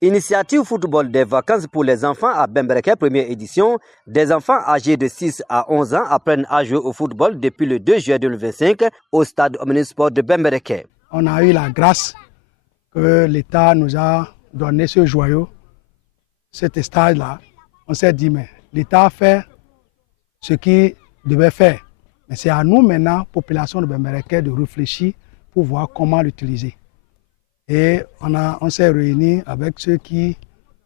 Initiative football des vacances pour les enfants à Bembereke, première édition. Des enfants âgés de 6 à 11 ans apprennent à jouer au football depuis le 2 juillet 2025 au stade Omnisport de Bembereke. On a eu la grâce que l'État nous a donné ce joyau, cet stade-là. On s'est dit, mais l'État a fait ce qu'il devait faire. Mais c'est à nous maintenant, population de Bembereke, de réfléchir pour voir comment l'utiliser. Et on s'est réunis avec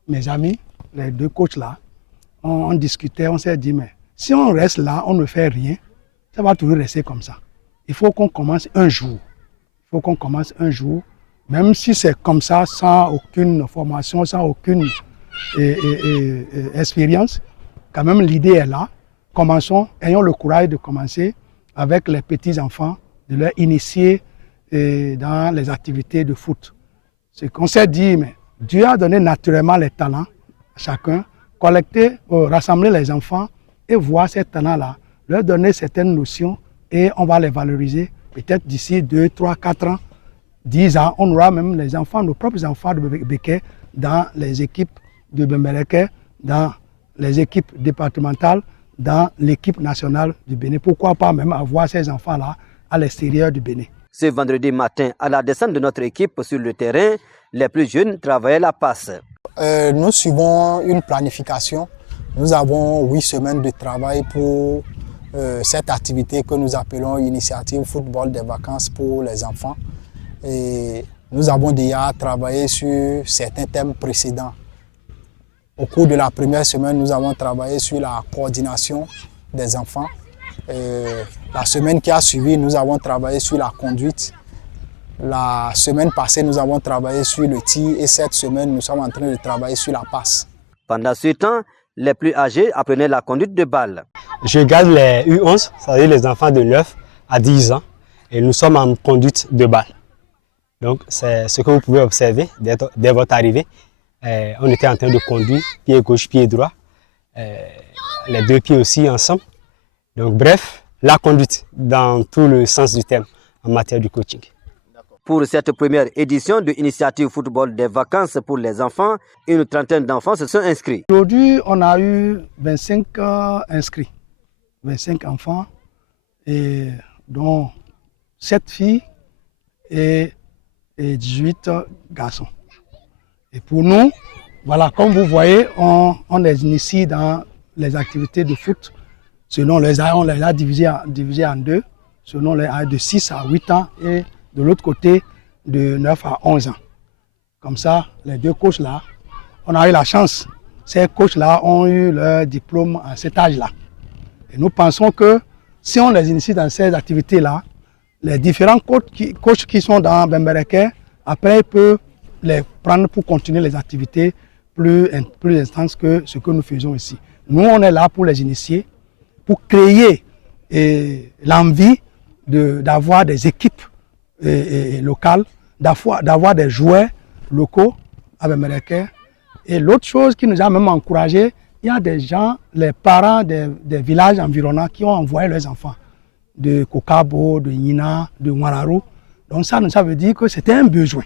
mes amis, les deux coachs là, on discutait, on s'est dit, mais si on reste là, on ne fait rien, ça va toujours rester comme ça. Il faut qu'on commence un jour. Il faut qu'on commence un jour, même si c'est comme ça, sans aucune formation, sans aucune expérience. Quand même, l'idée est là. Commençons, ayons le courage de commencer avec les petits-enfants, de leur initier dans les activités de foot. C'est qu'on s'est dit, mais Dieu a donné naturellement les talents à chacun, rassembler les enfants et voir ces talents-là, leur donner certaines notions et on va les valoriser. Peut-être d'ici 2, 3, 4 ans, 10 ans, on aura même les enfants, nos propres enfants de Bembereke dans les équipes de Bembereke, dans les équipes départementales, dans l'équipe nationale du Bénin. Pourquoi pas même avoir ces enfants-là à l'extérieur du Bénin. Ce vendredi matin, à la descente de notre équipe sur le terrain, les plus jeunes travaillaient la passe. Nous suivons une planification. Nous avons 8 semaines de travail pour cette activité que nous appelons Initiative Football des vacances pour les enfants. Et nous avons déjà travaillé sur certains thèmes précédents. Au cours de la première semaine, nous avons travaillé sur la coordination des enfants. La semaine qui a suivi, nous avons travaillé sur la conduite. La semaine passée, nous avons travaillé sur le tir et cette semaine, nous sommes en train de travailler sur la passe. Pendant ce temps, les plus âgés apprenaient la conduite de balle. Je garde les U11, c'est-à-dire les enfants de 9 à 10 ans, et nous sommes en conduite de balle. Donc, c'est ce que vous pouvez observer dès votre arrivée. On était en train de conduire, pied gauche, pied droit, les deux pieds aussi ensemble. Donc bref, la conduite dans tout le sens du terme en matière de coaching. Pour cette première édition de l'Initiative Football des vacances pour les enfants, une trentaine d'enfants se sont inscrits. Aujourd'hui, on a eu 25 inscrits, 25 enfants, et dont 7 filles et 18 garçons. Et pour nous, voilà, comme vous voyez, on les initie dans les activités de foot. Selon les âges, on les a divisés en deux, selon les âges de 6 à 8 ans et de l'autre côté de 9 à 11 ans. Comme ça, les deux coachs-là, on a eu la chance. Ces coachs-là ont eu leur diplôme à cet âge-là. Et nous pensons que si on les initie dans ces activités-là, les différents coachs qui sont dans Bembereke, après, ils peuvent les prendre pour continuer les activités plus intenses que ce que nous faisons ici. Nous, on est là pour les initier, pour créer l'envie d'avoir des équipes locales, d'avoir des joueurs locaux à Bembereke. Et l'autre chose qui nous a même encouragé, il y a des gens, les parents des villages environnants qui ont envoyé leurs enfants de Kokabo, de Nina, de Wararu. Donc ça veut dire que c'était un besoin.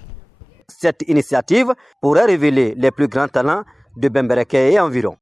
Cette initiative pourrait révéler les plus grands talents de Bembereke et environ.